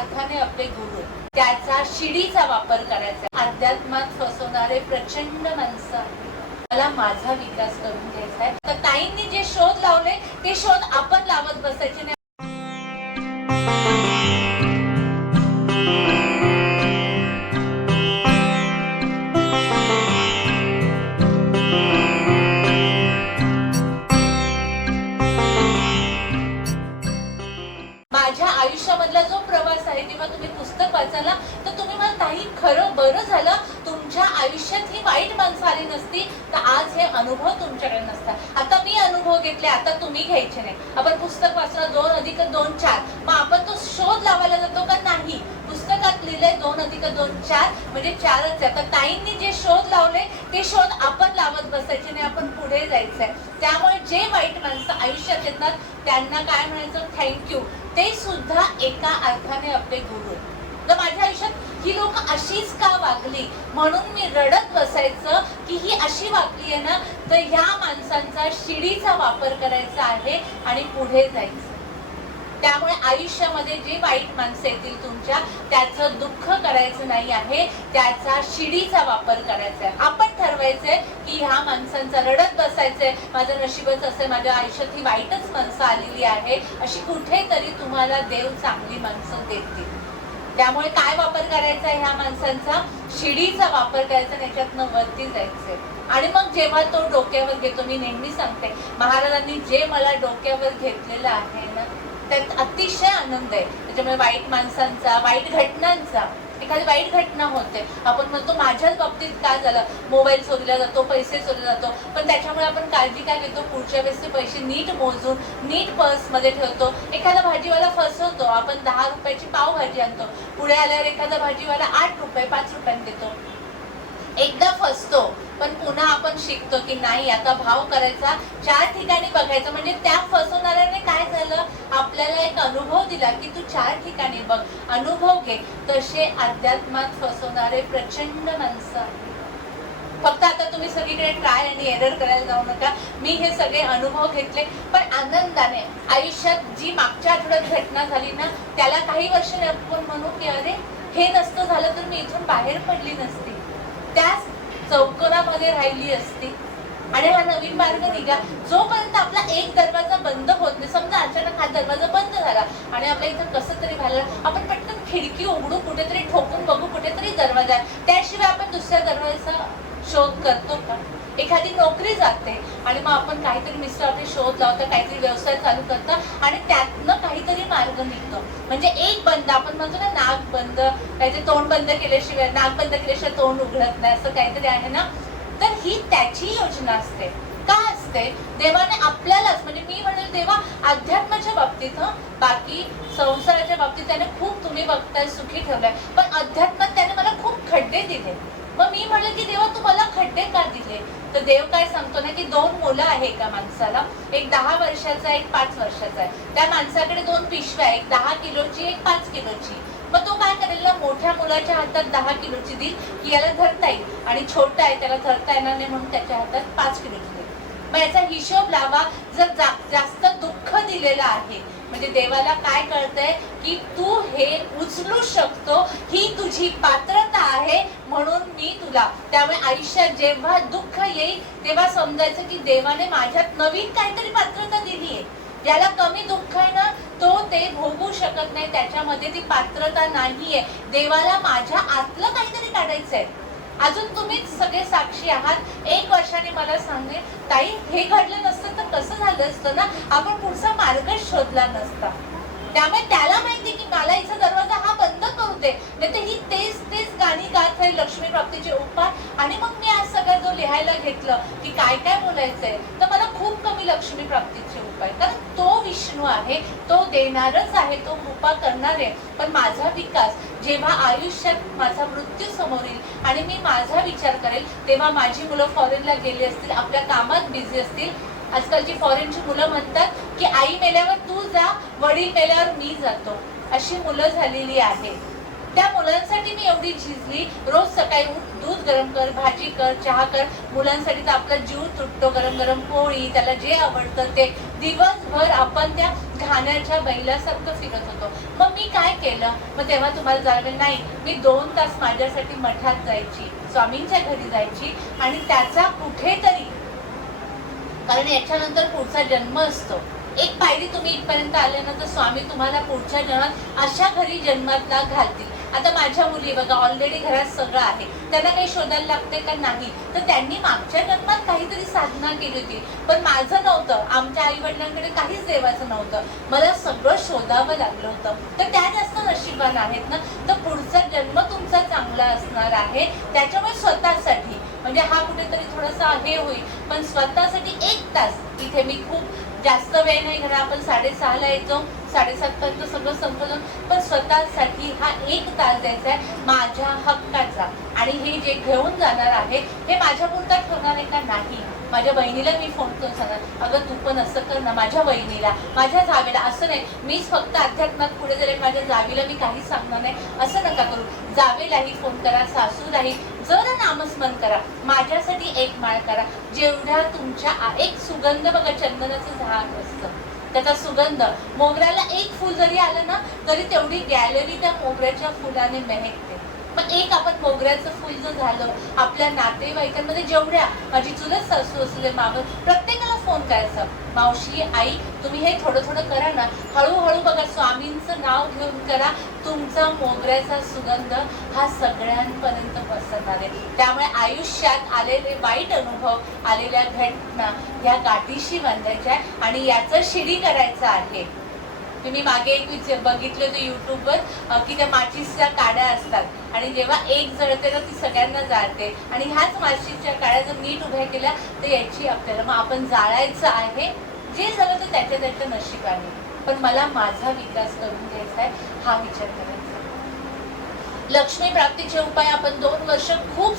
अर्थाने आपले गुरु त्याचा शिडीचा वापर करायचा अध्यात्मात फसवणारे प्रचंड माणसं मला माझा विकास करून घ्यायचा आहे. तर ताईंनी जे शोध लावले ते शोध आपण लावत बसायचे. अनुभव घेतले आता तुम्ही घ्यायचे नाही. आपण पुस्तक वाचलं दोन अधिक दोन चार. मग आपण तो शोध लावायला जातो का नाही? पुस्तकात लिहिलंय दोन अधिक दोन चार म्हणजे चारच आहे. आता ताईंनी जे शोध लावले ते शोध आपण लावत बसायचे नाही आपण पुढे जायचंय. त्यामुळे जे वाईट माणसं आयुष्यात येतात त्यांना काय म्हणायचं? थँक्यू ते सुद्धा एका अर्थाने आपले गुरु तर माझ्या आयुष्यात ही लोक अशीच का वागली? म्हणून मी रडत बसायचं की ही अशी वागली आहे ना तर ह्या माणसांचा शिडीचा वापर करायचा आहे आणि पुढे जायचं. त्यामुळे आयुष्यामध्ये जे वाईट माणसं येतील तुमच्या त्याचं दुःख करायचं नाही आहे त्याचा शिडीचा वापर करायचा आहे. आपण ठरवायचंय की ह्या माणसांचा रडत बसायचंय माझं नशीबच असे माझ्या आयुष्यात ही वाईटच माणसं आलेली आहे अशी कुठेतरी तुम्हाला देव चांगली माणसं देतील. त्यामुळे काय वापर करायचा ह्या माणसांचा? शिडीचा वापर करायचा त्याच्यातनं वरती जायचंय. आणि मग जेव्हा तो डोक्यावर घेतो मी नेहमी सांगते महाराजांनी जे मला डोक्यावर घेतलेलं आहे ना त्यात अतिशय आनंद आहे. त्याच्यामुळे वाईट माणसांचा वाईट घटनांचा एखादी वाईट घटना होते आपण म्हणतो माझ्याच बाबतीत काय झालं? मोबाईल चोरीला जातो पैसे चोरीला जातो. पण त्याच्यामुळे आपण काळजी काय घेतो? पुढच्या वेळेस ते पैसे नीट मोजून नीट पर्समध्ये ठेवतो. एखादा भाजीवाला फसवतो आपण दहा रुपयाची पावभाजी आणतो. पुढे आल्यावर एखादा भाजीवाला आठ रुपये पाच रुपयाने देतो. एकदा फसतो पण पुन्हा आपण शिकतो की नाही आता भाव करायचा चार ठिकाणी बघायचं म्हणजे त्या फसवणाऱ्याने काय झालं? आपल्याला एक अनुभव दिला की तू चार ठिकाणी बघ अनुभव घे. तसे अध्यात्मात फसवणारे प्रचंड माणसं. फक्त आता तुम्ही सगळीकडे ट्राय आणि एरर करायला जाऊ नका. मी हे सगळे अनुभव घेतले पण आनंदाने आयुष्यात जी मागच्या आठवड्यात घटना झाली ना त्याला काही वर्ष आपण म्हणू की अरे हे नसतं झालं तर मी इथून बाहेर पडली नसती. त्याच चौकोनामध्ये राहिली असती. आणि हा नवीन मार्ग निघा. जो आपला एक दरवाजा बंद होत नाही समजा अचानक हा दरवाजा बंद झाला आणि आपल्या इथं कसं तरी झालं आपण पटकन खिडकी उघडू कुठेतरी ठोकून बघू कुठेतरी दरवाजा आहे. त्याशिवाय आपण दुसऱ्या दरवाजाचा शोध करतो का? एखादी नोकरी जाते आणि मग आपण काहीतरी मिस्टर आपले शोध लावतो काहीतरी व्यवसाय चालू करता आणि त्यातनं काहीतरी मार्ग निघतो म्हणजे एक बंद आपण म्हणतो ना नाक बंद काहीतरी तोंड बंद केल्याशिवाय नाक बंद केल्याशिवाय तोंड उघडत नाही असं काहीतरी आहे ना? तर ही त्याची योजना असते. असते. देवाने आपल्यालाच म्हणजे मी म्हणेल देवा अध्यात्माच्या बाबतीत हं बाकी संसाराच्या बाबतीत त्याने खूप तुम्ही बघताय सुखी ठेवलंय. पण अध्यात्मात त्याने मला खूप खड्डे दिले. मग मी म्हणलं की देवा तू मला खड्डे का दिले? तर देव काय सांगतो ना की दोन मुलं आहे एका माणसाला. एक दहा वर्षाचा एक पाच वर्षाचा आहे. त्या माणसाकडे दोन पिशव्या आहे, एक दहा किलोची एक पाच किलोची. मग तो काय करेल ना मोठ्या मुलाच्या हातात दहा किलोची देईल की याला धरता येईल. आणि छोटा आहे त्याला धरता येणार नाही म्हणून त्याच्या हातात पाच किलोची देईल मग याचा हिशोब लावा जर जा- जास्त दुःख दिलेलं आहे. म्हणजे देवाला काय कळतंय? की तू हे उचलू शकतो ही तुझी पात्रता आहे म्हणून मी तुला. त्यामुळे आयुष्यात जेव्हा दुःख येईल तेव्हा समजायचं की देवाने माझ्यात नवीन काहीतरी पात्रता दिली आहे. ज्याला कमी दुःख आहे ना तो ते भोगू शकत नाही. त्याच्यामध्ये ती पात्रता नाहीये. देवाला माझ्या आतलं काहीतरी काढायचंय. अजून तुम्हीच सगळे साक्षी आहात. एक वर्षाने मला सांगेल ताई हे घडलं नसतं तर कसं झालं असतं ना? आपण पुढचा मार्गच शोधला नसता. त्यामुळे त्याला माहिती की मला इथं दरवाजा हा बंद करू दे. नाही तर ही तेच तेच गाणी गात राहील लक्ष्मी प्राप्तीचे उपाय आणि मग मी आज सगळं जो लिहायला घेतलं की काय काय बोलायचंय तर मला खूप कमी लक्ष्मी प्राप्तीचे उपाय कारण तो विष्णू आहे तो देणारच आहे तो कृपा करणार. आहे पण माझा विकास जेव्हा आयुष्यात माझा मृत्यू समोर येईल आणि मी माझा विचार करेल तेव्हा माझी मुलं फॉरेनला गेली असतील आपल्या कामात बिझी असतील. आजकालची फॉरेनची मुलं म्हणतात की आई मेल्यावर तू जा वडील मेल्यावर मी जातो. अशी मुलं झालेली आहे. त्या मुलांसाठी मी एवढी झिजली. रोज सकाळी उठ दूध गरम कर भाजी कर चहा कर. मुलांसाठी तर आपला जीव तुटतो गरम गरम पोळी त्याला जे आवडतं ते. दिवसभर आपण त्या घाण्याच्या बैलासारखं फिरत होतो. मग मी काय केलं? मग तेव्हा तुम्हाला जाणवेल नाही मी दोन तास माझ्यासाठी मठात जायची स्वामींच्या घरी जायची आणि त्याचा कुठेतरी कारण याच्यानंतर पुढचा जन्म असतो. एक पायरी तुम्ही इथपर्यंत आले ना तर स्वामी तुम्हाला पुढच्या जन्मात अशा घरी जन्मातला घालतील. आता माझ्या मुली बघा ऑलरेडी घरात सगळं आहे. त्यांना काही शोधायला लागते का नाही? तर त्यांनी मागच्या जन्मात काहीतरी साधना केली होती. पण माझं नव्हतं. आमच्या आई वडिलांकडे काहीच देवाचं नव्हतं. मला सगळं शोधावं लागलं होतं. तर त्या जास्त नशिबान आहेत ना? तर पुढचा जन्म तुमचा चांगला असणार आहे. त्याच्यामुळे स्वतःसाठी. म्हणजे हा कुठेतरी थोडासा हे होईल. पण स्वतःसाठी एक तास. इथे मी खूप जास्त वेळ नाही. घरा आपण साडेसहाला येतो. साडेसात पर्यंत सगळं संपलं पण स्वतःसाठी हा एक तास द्यायचा आहे माझ्या हक्काचा. आणि हे जे घेऊन जाणार आहे हे माझ्या पुरता ठेवणार आहे का नाही? माझ्या बहिणीला मी फोन करून सांगणार अगं तू पण असं कर ना माझ्या बहिणीला माझ्या जावेला असं नाही. मीच फक्त अध्यात्मात पुढे जरी माझ्या जावीला मी काही सांगणार नाही असं नका करू. जावेलाही फोन करा सासूलाही जर नामस्मरण करा माझ्यासाठी एक माळ करा. जेवढ्या तुमच्या एक सुगंध बघा चंदनाचं झाड असतं. त्याचा सुगंध. मोगऱ्याला एक फुल जरी आलं ना तरी तेवढी गॅलरी त्या मोगऱ्याच्या फुलाने महकते मग एक आपण मोगऱ्याचं फुल जर झालं आपल्या नातेवाईकांमध्ये जेवढ्या माझी चुलत सासू असले मागं प्रत्येकाला फोन करायचा. मावशी आई तुम्ही हे थोडं थोडं करा ना. हळूहळू बघा स्वामींचं नाव घेऊन करा. तुमचा मोगऱ्याचा सुगंध हा सगळ्यांपर्यंत पसरणार आहे. त्यामुळे आयुष्यात आलेले वाईट अनुभव आलेल्या घटना ह्या गाठीशी बांधायच्या आहे आणि याचं शिडी करायचं आहे. तुम्ही मागे एक बघितलं होतं युट्यूबवर की त्या माचीसच्या काड्या असतात. आणि जेव्हा एक जळते ना ती सगळ्यांना जाळते. आणि ह्याच माचीसच्या काड्या जर नीट उभ्या केल्या तर याची आपल्याला मग आपण जाळायचं आहे. जे झालं तर त्याच्या त्याचं नशीब आहे पण मला माझा विकास करून घ्यायचा आहे हा विचार करायचा. लक्ष्मी प्राप्तीचे उपाय आपण दोन वर्ष खूप